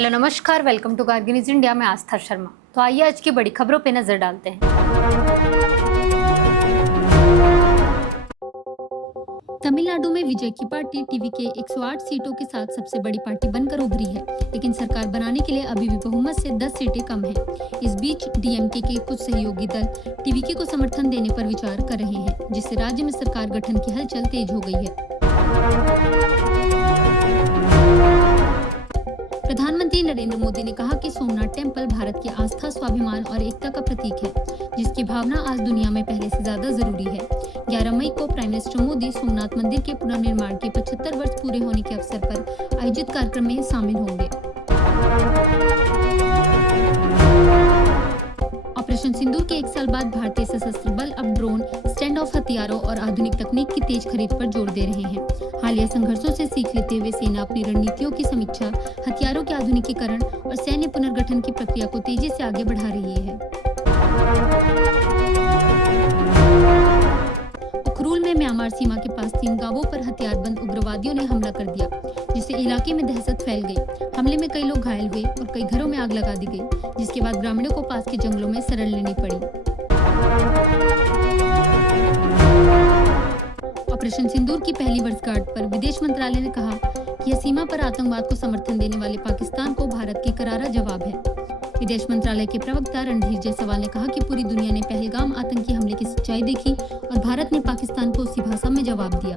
Hello नमस्कार, welcome to Kargil news India में आस्था शर्मा। तो आइए आज की बड़ी खबरों पे नजर डालते हैं। तमिलनाडु में विजय की पार्टी टीवी के 108 सीटों के साथ सबसे बड़ी पार्टी बनकर उभरी है, लेकिन सरकार बनाने के लिए अभी भी बहुमत से 10 सीटें कम हैं। इस बीच डीएमके के कुछ सहयोगी दल टीवीके को समर्थन देने पर विचार कर रहे हैं, जिससे राज्य में सरकार गठन की हलचल तेज हो गई है। प्रधानमंत्री नरेंद्र मोदी ने कहा कि सोमनाथ टेम्पल भारत की आस्था, स्वाभिमान और एकता का प्रतीक है, जिसकी भावना आज दुनिया में पहले से ज्यादा जरूरी है। 11 मई को प्राइम मिनिस्टर मोदी सोमनाथ मंदिर के पुनर्निर्माण के 75 वर्ष पूरे होने के अवसर पर आयोजित कार्यक्रम में शामिल होंगे। ऑपरेशन सिंदूर के 1 साल बाद भारतीय सशस्त्र बल अब ड्रोन, स्टैंड ऑफ हथियारों और आधुनिक तकनीक की तेज खरीद पर जोर दे रहे हैं। हालिया संघर्षों से सीख लेते हुए सेना अपनी रणनीतियों की समीक्षा, हथियारों के आधुनिकीकरण और सैन्य पुनर्गठन की प्रक्रिया को तेजी से आगे बढ़ा रही है। उखरुल में म्यांमार सीमा के पास 3 गांवों पर हथियारबंद उग्रवादियों ने हमला कर दिया, जिससे इलाके में दहशत फैल गई। हमले में कई लोग घायल हुए और कई घरों में आग लगा दी गई, जिसके बाद ग्रामीणों को पास के जंगलों में शरण लेनी पड़ी। ऑपरेशन सिंदूर की पहली वर्षगांठ पर विदेश मंत्रालय ने कहा कि यह सीमा पर आतंकवाद को समर्थन देने वाले पाकिस्तान को भारत की करारा जवाब है। विदेश मंत्रालय के प्रवक्ता रणधीर जायसवाल ने कहा कि पूरी दुनिया ने पहलगाम आतंकी हमले की सच्चाई देखी और भारत ने पाकिस्तान को उसी भाषा में जवाब दिया।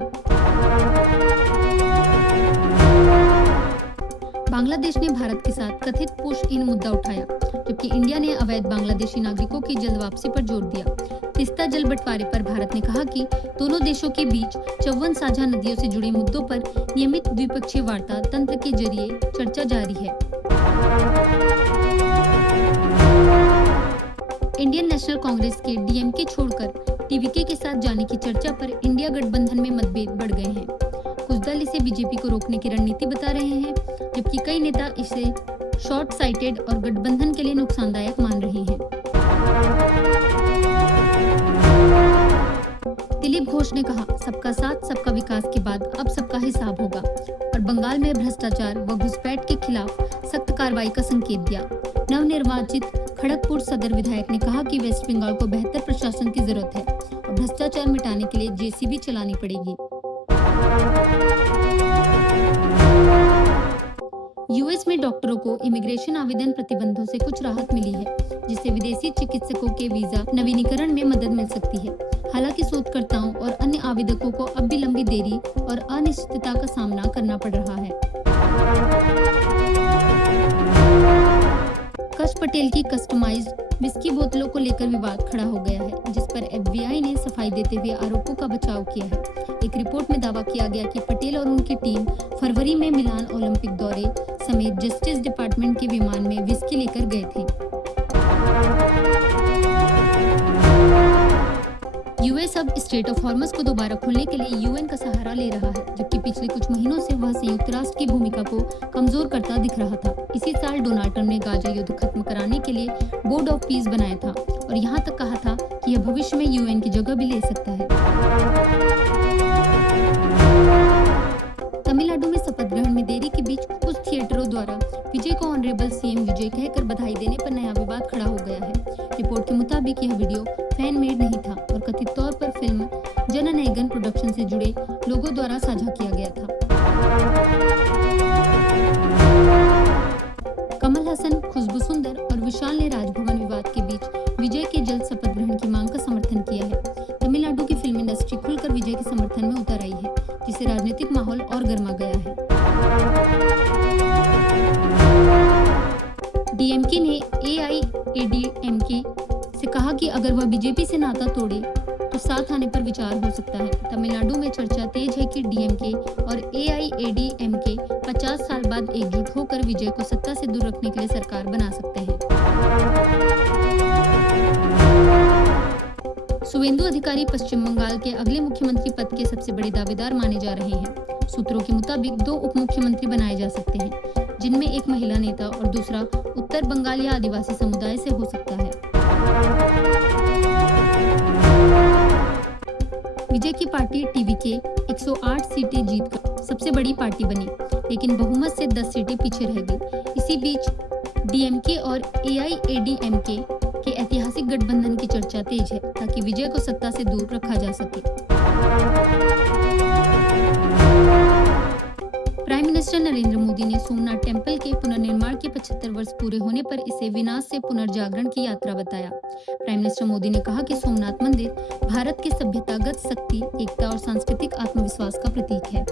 बांग्लादेश ने भारत के साथ कथित पुश इन मुद्दा उठाया, जबकि इंडिया ने अवैध बांग्लादेशी नागरिकों की जल्द वापसी पर जोर दिया। तिस्ता जल बंटवारे पर भारत ने कहा कि दोनों देशों के बीच 54 साझा नदियों से जुड़े मुद्दों पर नियमित द्विपक्षीय वार्ता तंत्र के जरिए चर्चा जारी है। इंडियन नेशनल कांग्रेस के डीएमके छोड़कर टीवीके के साथ जाने की चर्चा पर इंडिया गठबंधन में मतभेद बढ़ गए हैं। कुछ दल इसे बीजेपी को रोकने की रणनीति बता रहे हैं, जबकि कई नेता इसे शॉर्ट साइटेड और गठबंधन के लिए नुकसानदायक मान रहे हैं। दिलीप घोष ने कहा, सबका साथ सबका विकास के बाद अब सबका हिसाब होगा, और बंगाल में भ्रष्टाचार व घुसपैठ के खिलाफ सख्त कार्रवाई का संकेत दिया। नवनिर्वाचित खड़गपुर सदर विधायक ने कहा कि वेस्ट बंगाल को बेहतर प्रशासन की जरूरत है और भ्रष्टाचार मिटाने के लिए जेसीबी चलानी पड़ेगी। यूएस में डॉक्टरों को इमिग्रेशन आवेदन प्रतिबंधों से कुछ राहत मिली है, जिससे विदेशी चिकित्सकों के वीजा नवीनीकरण में मदद मिल सकती है। हालांकि शोधकर्ताओं और अन्य आवेदकों को अब भी लंबी देरी और अनिश्चितता का सामना करना पड़ रहा है। कश पटेल की कस्टमाइज्ड विस्की बोतलों को लेकर विवाद खड़ा हो गया है, जिस पर एफबीआई ने सफाई देते हुए आरोपों का बचाव किया है। एक रिपोर्ट में दावा किया गया कि पटेल और उनकी टीम फरवरी में मिलान ओलंपिक दौरे समेत जस्टिस डिपार्टमेंट के विमान में विस्की लेकर गए थे। यूएस अब स्ट्रेट ऑफ हॉर्मस को दोबारा खोलने के लिए यूएन का सहारा ले रहा है, जबकि पिछले कुछ महीनों से वह संयुक्त राष्ट्र की भूमिका को कमजोर करता दिख रहा था। इसी साल डोनाल्ड ट्रंप ने गाजा युद्ध खत्म कराने के लिए बोर्ड ऑफ पीस बनाया था और यहाँ तक कहा था कि यह भविष्य में यूएन की जगह भी ले सकता है। तमिलनाडु में शपथ ग्रहण में देरी के बीच कुछ थिएटरों द्वारा विजय को ऑनरेबल सीएम विजय कहकर बधाई देने पर नया विवाद खड़ा हो गया है। रिपोर्ट के मुताबिक यह वीडियो फैन मेड नहीं था और कथित तौर पर फिल्म जननायकन प्रोडक्शन से जुड़े लोगों द्वारा साझा किया गया था। कमल हसन, खुशबू सुंदर और विशाल ने राजभवन विवाद के बीच विजय के जल्द शपथ ग्रहण की मांग का समर्थन किया है। तमिलनाडु की फिल्म इंडस्ट्री खुलकर विजय के समर्थन में उतर आई है, जिससे राजनीतिक माहौल और गर्मा गया है। डीएमके ने एआईएडीएमके से कहा कि अगर वह बीजेपी से नाता तोड़े तो साथ आने पर विचार हो सकता है। तमिलनाडु में चर्चा तेज है कि डीएमके और एआईएडीएमके 50 साल बाद एकजुट होकर विजय को सत्ता से दूर रखने के लिए सरकार बना सकते हैं। शुवेंदु अधिकारी पश्चिम बंगाल के अगले मुख्यमंत्री पद के सबसे बड़े दावेदार माने जा रहे हैं। सूत्रों के मुताबिक 2 उप मुख्यमंत्री बनाए जा सकते हैं, जिनमें एक महिला नेता और दूसरा उत्तर बंगाल या आदिवासी समुदाय से हो सकता है। विजय की पार्टी टीवीके 108 सीटें जीतकर सबसे बड़ी पार्टी बनी, लेकिन बहुमत से 10 सीटें पीछे रह गई। इसी बीच डीएमके और एआईएडीएमके के ऐतिहासिक गठबंधन की चर्चा तेज है, ताकि विजय को सत्ता से दूर रखा जा सके। प्राइम मिनिस्टर नरेंद्र मोदी ने सोमनाथ टेम्पल के पुनर्निर्माण के 75 वर्ष पूरे होने पर इसे विनाश से पुनर्जागरण की यात्रा बताया। प्राइम मिनिस्टर मोदी ने कहा कि सोमनाथ मंदिर भारत के सभ्यतागत शक्ति, एकता और सांस्कृतिक आत्मविश्वास का प्रतीक है।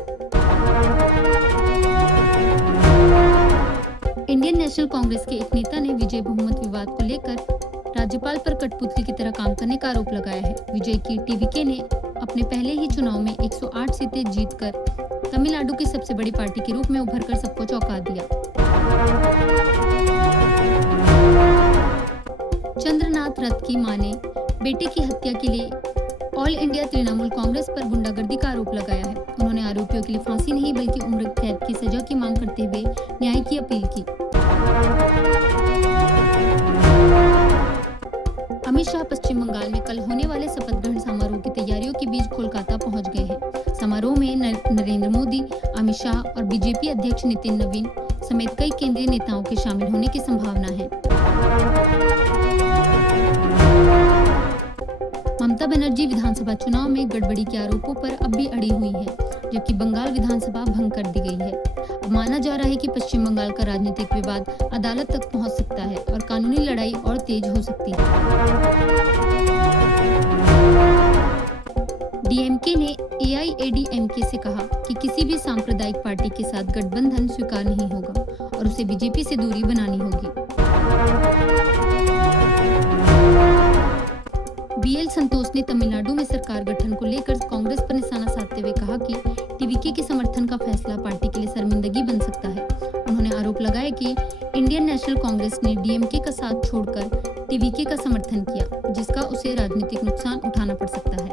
इंडियन नेशनल कांग्रेस के एक नेता ने विजय बहुमत विवाद को लेकर राज्यपाल पर कठपुतली की तरह काम करने का आरोप लगाया है। विजय की टीवीके ने अपने पहले ही चुनाव में 108 सीटें जीतकर तमिलनाडु की सबसे बड़ी पार्टी के रूप में उभरकर सबको चौंका दिया। चंद्रनाथ रथ की मां ने बेटे की हत्या के लिए ऑल इंडिया तृणमूल कांग्रेस पर गुंडागर्दी का आरोप लगाया है। उन्होंने आरोपियों के लिए फांसी नहीं बल्कि उम्र कैद की सजा की मांग करते हुए न्याय की अपील की। अमित शाह पश्चिम बंगाल में कल होने वाले शपथ ग्रहण समारोह की तैयारियों के बीच कोलकाता पहुंच गए हैं। समारोह में नरेंद्र मोदी, अमित शाह और बीजेपी अध्यक्ष नितिन नवीन समेत कई केंद्रीय नेताओं के शामिल होने की संभावना है। ममता बनर्जी विधानसभा चुनाव में गड़बड़ी के आरोपों पर अब भी अड़ी हुई है, जबकि बंगाल विधानसभा भंग कर दी गई है। अब माना जा रहा है कि पश्चिम बंगाल का राजनीतिक विवाद अदालत तक पहुंच सकता है और कानूनी लड़ाई और तेज हो सकती है। डीएमके ने एआईएडीएमके से कहा कि किसी भी सांप्रदायिक पार्टी के साथ गठबंधन स्वीकार नहीं होगा और उसे बीजेपी से दूरी बनानी होगी। बीएल संतोष ने तमिलनाडु में सरकार गठन को लेकर कांग्रेस पर निशाना साधते हुए कहा कि टीवीके के समर्थन का फैसला पार्टी के लिए शर्मिंदगी बन सकता है। उन्होंने आरोप लगाया कि इंडियन नेशनल कांग्रेस ने डीएमके का साथ छोड़कर टीवीके का समर्थन किया, जिसका उसे राजनीतिक नुकसान उठाना पड़ सकता है।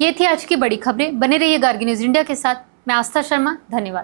ये थी आज की बड़ी खबरें। बने रहिए गार्गी न्यूज इंडिया के साथ। मैं आस्था शर्मा, धन्यवाद।